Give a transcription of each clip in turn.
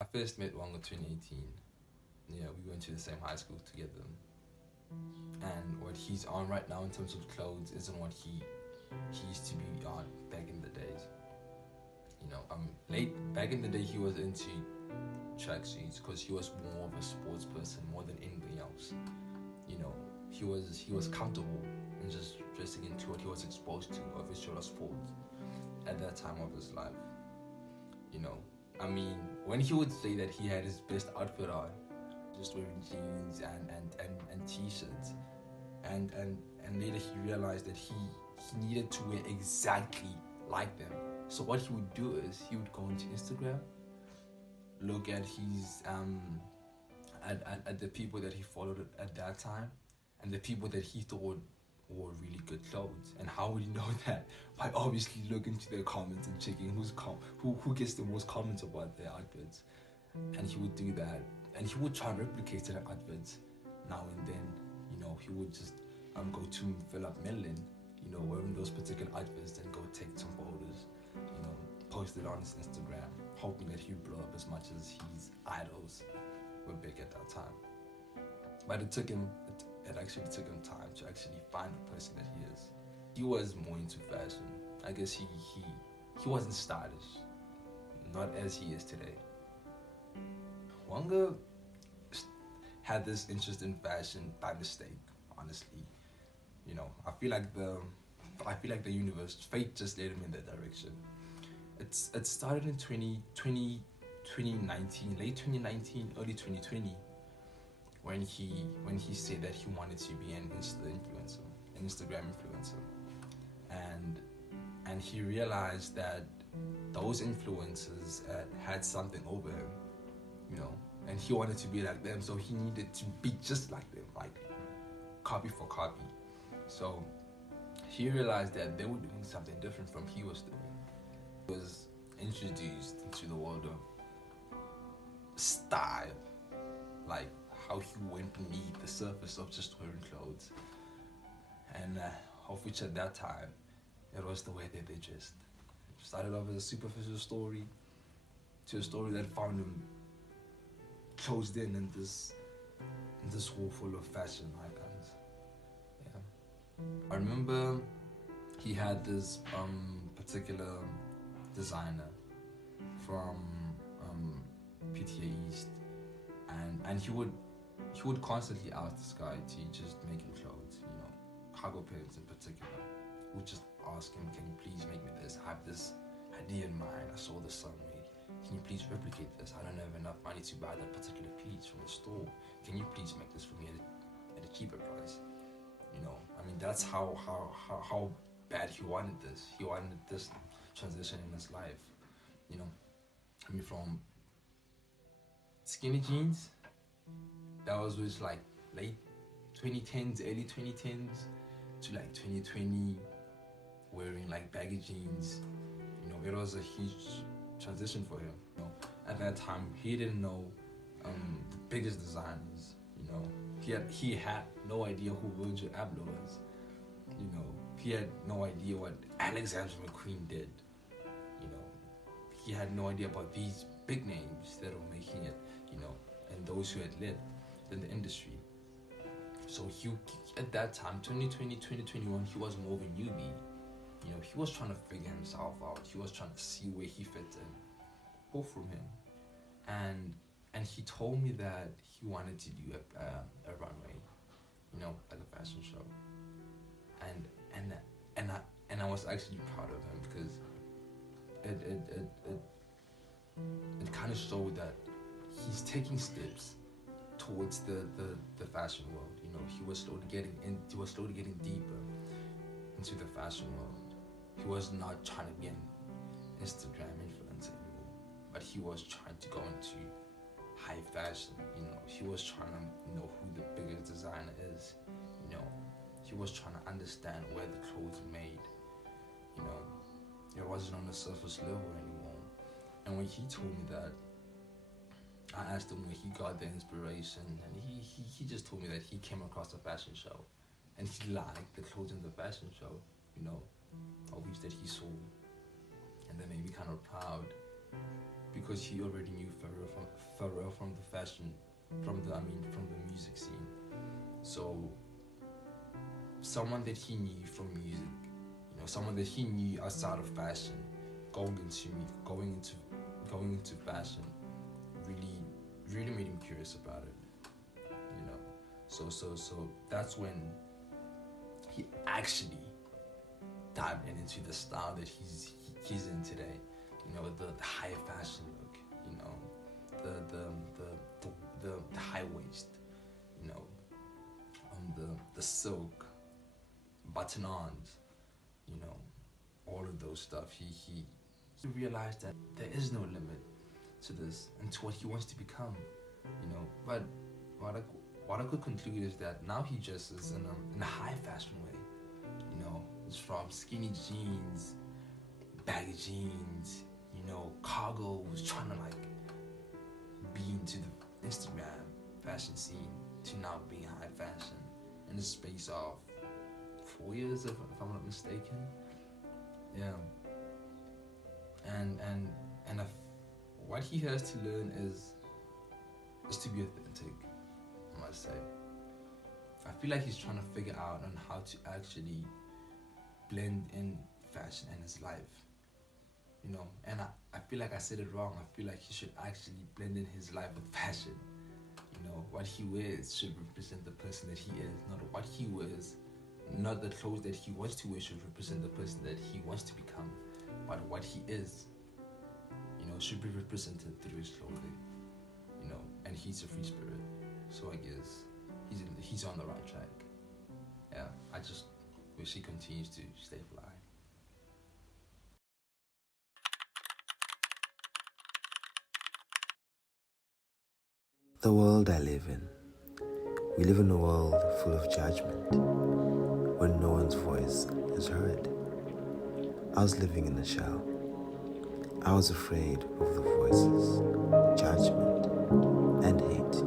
I first met Wang in 2018. Yeah, we went to the same high school together. And what he's on right now in terms of clothes isn't what he used to be on back in the days. Late back in the day he was into tracksuits because he was more of a sports person more than anything else. You know, he was comfortable in just dressing into what he was exposed to of his sort of sports at that time of his life. You know, when he would say that he had his best outfit on, just wearing jeans and t-shirts, and later he realized that he needed to wear exactly like them. So what he would do is he would go into Instagram, look at his at the people that he followed at that time, and the people that he thought wore really good clothes. And how would he know that? By obviously looking to their comments and checking who gets the most comments about their outfits. And he would do that, and he would try and replicate their outfits now and then. He would just go to fill up Melon, wearing those particular outfits, and go take some photos, post it on his Instagram, hoping that he'd blow up as much as his idols were big at that time. But it actually took him time to actually find the person that he is. He was more into fashion. I guess he wasn't stylish, not as he is today. Wanga had this interest in fashion by mistake, honestly. I feel like the universe, fate just led him in that direction. It started in 2019, late 2019, early 2020, when he said that he wanted to be an Instagram influencer, and he realized that those influencers had something over him, and he wanted to be like them, so he needed to be just like them, like copy for copy. So he realized that they were doing something different from he was doing. He was introduced into the world of style, like how he went beneath the surface of just wearing clothes, and of which at that time it was the way that they dressed. Started off as a superficial story to a story that found him closed in this hall full of fashion icons. Yeah, I remember he had this particular designer from PTA East, and he would constantly ask this guy to just make him clothes, cargo pants in particular. Would just ask him, can you please make me this? I have this idea in mind. I saw this somewhere. Can you please replicate this? I don't have enough money to buy that particular piece from the store. Can you please make this for me at a cheaper price? That's how bad he wanted this. He wanted this transition in his life. From skinny jeans, that was like late 2010s, early 2010s, to like 2020, wearing like baggy jeans. It was a huge transition for him. At that time, he didn't know the biggest designers. He had no idea who Virgil Abloh was. He had no idea what Alexander McQueen did. He had no idea about these big names that were making it. And those who had lived in the industry. So he, at that time, 2020, 2021, he was more of a newbie. He was trying to figure himself out. He was trying to see where he fit in. Both from him. And he told me that he wanted to do a runway, like a fashion show. And I was actually proud of him because it kind of showed that he's taking steps towards the fashion world. He was slowly getting deeper into the fashion world. He was not trying to be an Instagram influencer anymore, but he was trying to go into high fashion. He was trying to know who the biggest designer is. He was trying to understand where the clothes are made. It wasn't on the surface level anymore. And when he told me that, I asked him where he got the inspiration, and he just told me that he came across a fashion show, and he liked the clothes in the fashion show, of which that he saw, and that made me kind of proud, because he already knew Pharrell from the fashion, from the music scene. So someone that he knew from music, someone that he knew outside of fashion, going into fashion, really made him curious about it. So that's when he actually dived into the style that he's in today. The high fashion look, the high waist, the silk, button-ons, all of those stuff. He realized that there is no limit to this and to what he wants to become, But what I could conclude is that now he dresses in a high fashion way, It's from skinny jeans, baggy jeans, cargos, trying to be into the Instagram fashion scene, to now being high fashion in the space of 4 years, if I'm not mistaken. Yeah. And what he has to learn is to be authentic, I must say. I feel like he's trying to figure out on how to actually blend in fashion in his life, and I feel like I said it wrong. I feel like he should actually blend in his life with fashion. What he wears should represent the person that he is, not what he wears, not the clothes that he wants to wear should represent the person that he wants to become, but what he is, should be represented through his clothing, and he's a free spirit, so I guess he's on the right track. Yeah, I just wish he continues to stay fly. The world I live in. We live in a world full of judgment, where no one's voice is heard. I was living in a shell. I was afraid of the voices, judgment, and hate.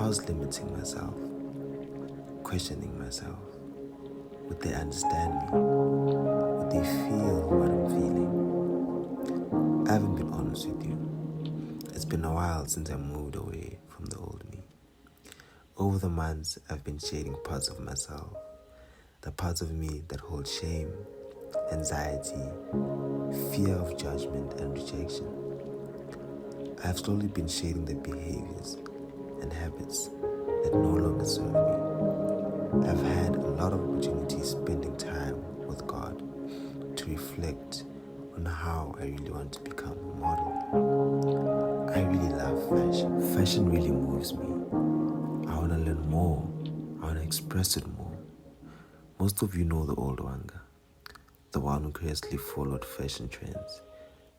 I was limiting myself, questioning myself. Would they understand me? Would they feel what I'm feeling? I haven't been honest with you. It's been a while since I moved away from the old me. Over the months, I've been shading parts of myself, the parts of me that hold shame, anxiety, fear of judgment and rejection. I've slowly been shading the behaviors and habits that no longer serve me. I've had a lot of opportunities spending time with God to reflect on how I really want to become a model. I really love fashion. Fashion really moves me. I want to learn more. I want to express it more. Most of you know the old Wanga, the one who curiously followed fashion trends,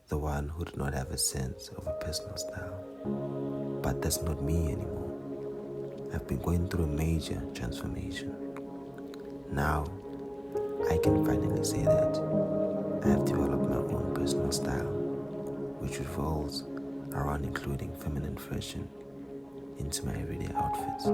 the one who did not have a sense of a personal style. But that's not me anymore. I've been going through a major transformation. Now, I can finally say that I have developed my own personal style, which revolves around including feminine fashion into my everyday outfits.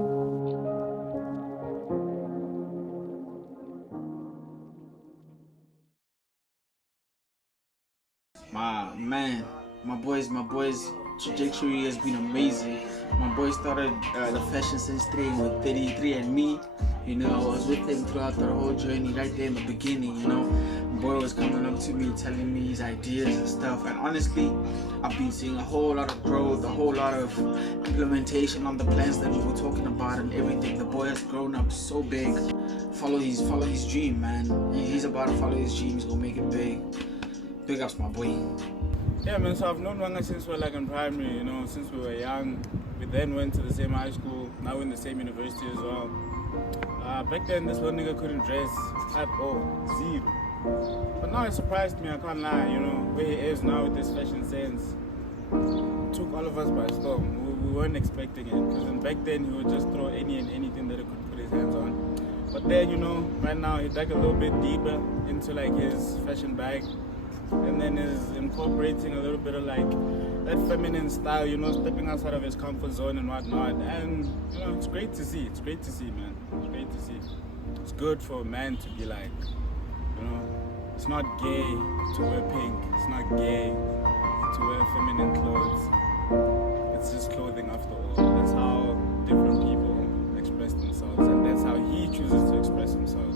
My boys' trajectory has been amazing. My boy started the fashion sense training with 33 and me. I was with him throughout the whole journey, right there in the beginning. My boy was coming up to me, telling me his ideas and stuff. And honestly, I've been seeing a whole lot of growth, a whole lot of implementation on the plans that we were talking about and everything. The boy has grown up so big. Follow his dream, man. He's about to follow his dream. He's gonna make it big. Big ups, my boy. Yeah, man, so I've known Wanga since we were in primary, since we were young. We then went to the same high school, now we're in the same university as well. Back then, this one nigga couldn't dress at all, zero. But now it surprised me, I can't lie, where he is now with this fashion sense. Took all of us by storm. We weren't expecting it, because back then he would just throw any and anything that he could put his hands on. But then, right now he dug a little bit deeper into his fashion bag. And then is incorporating a little bit of that feminine style, stepping outside of his comfort zone and whatnot. And it's great to see. It's great to see, man. It's great to see. It's good for a man to be it's not gay to wear pink. It's not gay to wear feminine clothes. It's just clothing after all. That's how different people express themselves, and that's how he chooses to express himself.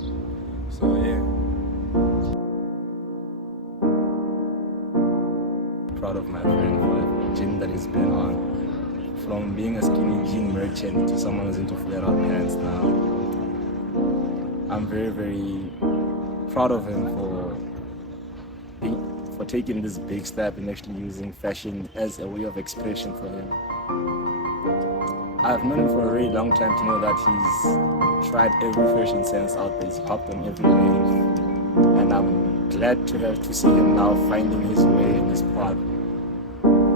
So yeah. Proud of my friend for the journey that he's been on. From being a skinny jean merchant to someone who's into flat-out pants now. I'm very, very proud of him for taking this big step and actually using fashion as a way of expression for him. I've known him for a very long time to know that he's tried every fashion sense out there. He's popped on every wave. And I'm glad to see him now finding his way in this path.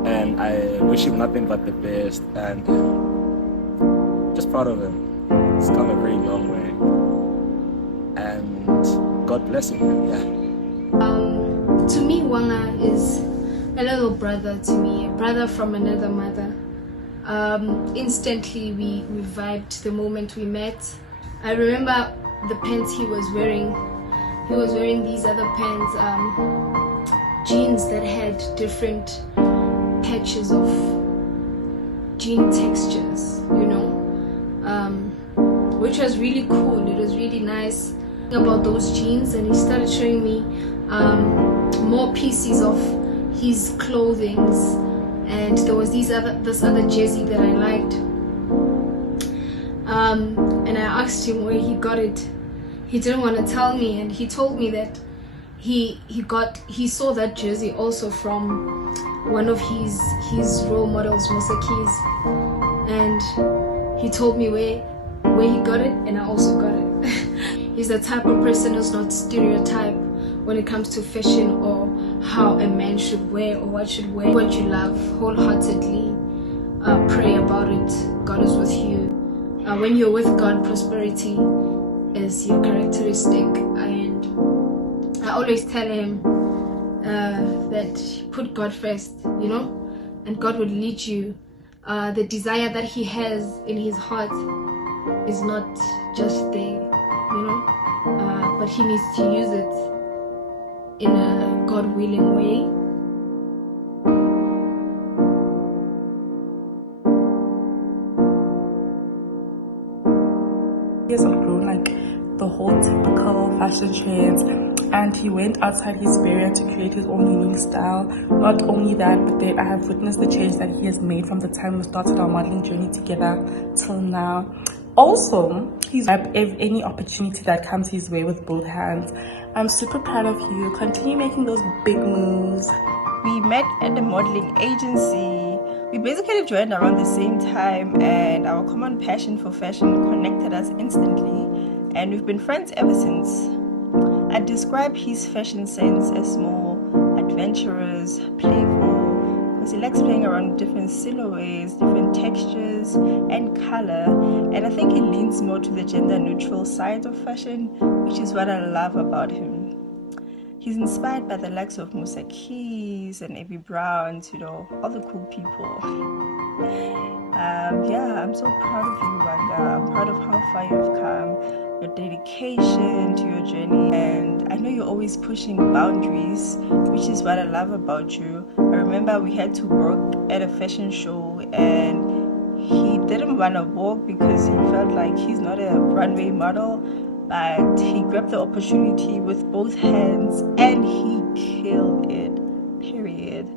And I wish him nothing but the best, and just proud of him. He's come a very long way, and God bless him. Yeah. To me, Wanga is a little brother to me, a brother from another mother. Instantly we vibed the moment we met. I remember the pants he was wearing. He was wearing these other pants, jeans that had different patches of jean textures, you know, which was really cool. It was really nice about those jeans, and he started showing me more pieces of his clothings, and there was this other jersey that I liked, and I asked him where he got it. He didn't want to tell me, and he told me that he saw that jersey also from one of his role models, Musa Keys, and he told me where he got it, and I also got it. He's the type of person who's not stereotyped when it comes to fashion or how a man should wear or what should wear. What you love wholeheartedly, pray about it. God is with you. When you're with God, prosperity is your characteristic, and I always tell him that put God first, you know, and God will lead you. The desire that he has in his heart is not just there, you know, but he needs to use it in a God-willing way. He has outgrown like the whole typical fashion trends, and he went outside his barrier to create his own unique style. Not only that, but then I have witnessed the change that he has made from the time we started our modeling journey together till now. Also, he's grabbed any opportunity that comes his way with both hands. I'm super proud of you. Continue making those big moves. We met at a modeling agency. We basically joined around the same time, and our common passion for fashion connected us instantly, and we've been friends ever since. I describe his fashion sense as more adventurous, playful, because he likes playing around with different silhouettes, different textures, and color, and I think he leans more to the gender-neutral side of fashion, which is what I love about him. He's inspired by the likes of Musa Keys and Abby Browns, you know, all the cool people. Yeah, I'm so proud of you, Wanga. I'm proud of how far you've come, your dedication to your journey, and I know you're always pushing boundaries, which is what I love about you. I remember we had to work at a fashion show, and he didn't want to walk because he felt like he's not a runway model, but he grabbed the opportunity with both hands and he killed it, period.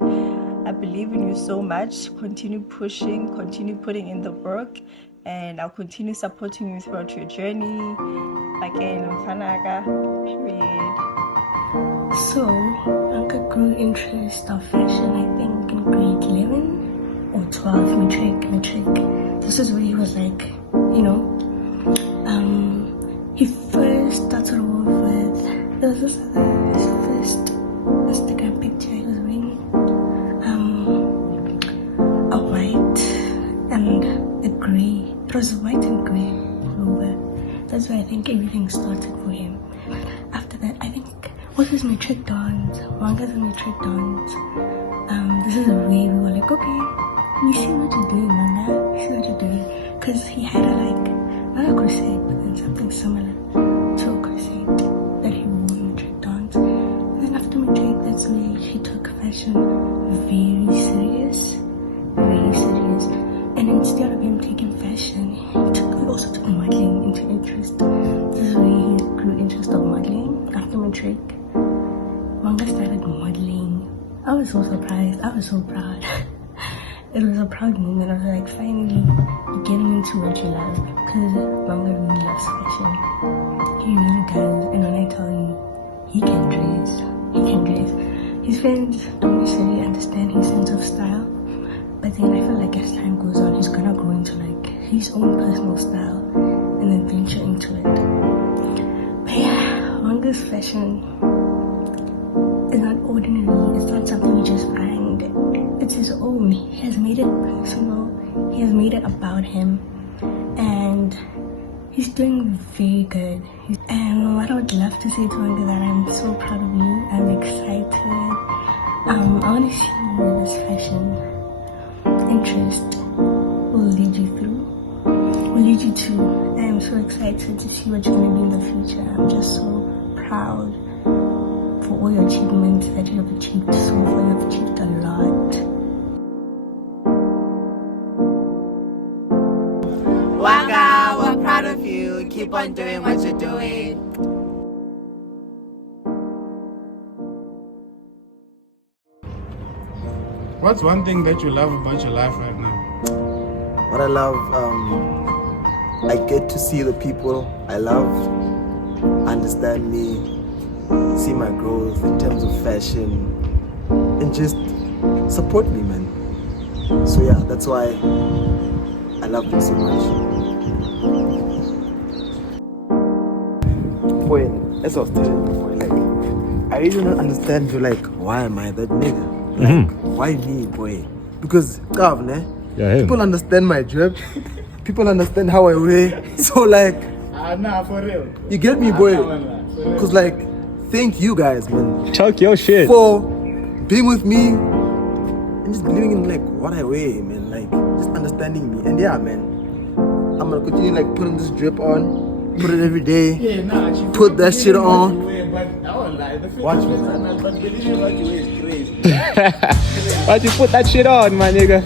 I believe in you so much. Continue pushing, continue putting in the work, and I'll continue supporting you throughout your journey. Again, Mfanaga, period. So, Anka grew interest of fashion, I think, in grade 11 or 12, matric. This is where he was like, you know, he first started off with, there was this his first Instagram picture he was wearing a white and a grey. It was a white and grey pullover. That's where I think everything started for him. After that, I think, what is matric dance? Wanga's a matric dance. This is a way we were like, okay, we see what you're doing, Wanga. We see what you're doing. Because he had not a crusade, but then something similar to a crusade that he wore in matric dance. And then after matric, towards me. He took fashion very serious. And instead of him taking fashion, he also took modeling into interest. This is where he grew interest of modeling after matric. Manga started modeling. I was so surprised. I was so proud. It was a proud moment. I was like, finally getting into what you love, because Manga really loves fashion. He really does. And when I tell you, he can dress. His friends don't necessarily understand his sense of style, but then I feel like as time goes on, he's gonna grow into like his own personal style and then venture into it. But yeah, Manga's fashion is not ordinary. It's not something you just find. It's his own. He has made it personal. He has made it about him, and he's doing very good. And what I would love to say to Manga, that I'm so proud of you. I'm excited. I want to see where this fashion interest will lead you to. I am so excited to see what you're going to be in the future. I'm just so proud for all your achievements that you have achieved so far. You have achieved a lot. Wanga, we're proud of you. Keep on doing what you're doing. What's one thing that you love about your life right now? What I love, I get to see the people I love understand me, see my growth in terms of fashion, and just support me, man. So yeah, that's why I love them so much. Boy, as I was telling you before, like, I really don't understand you, like, why am I that nigga? Like, why me, boy? Because, people understand my drip, people understand how I wear, so like, Nah, for real. you get me, boy? Because like, thank you guys, man, Talk your shit. for being with me and just believing in like what I wear, man, like just understanding me. And yeah, man, I'm gonna continue like putting this drip on, put it every day. Yeah, nah, Put that shit on. But I won't lie, the Watch me, man. but believing what you wear is crazy. Why'd you put that shit on, my nigga?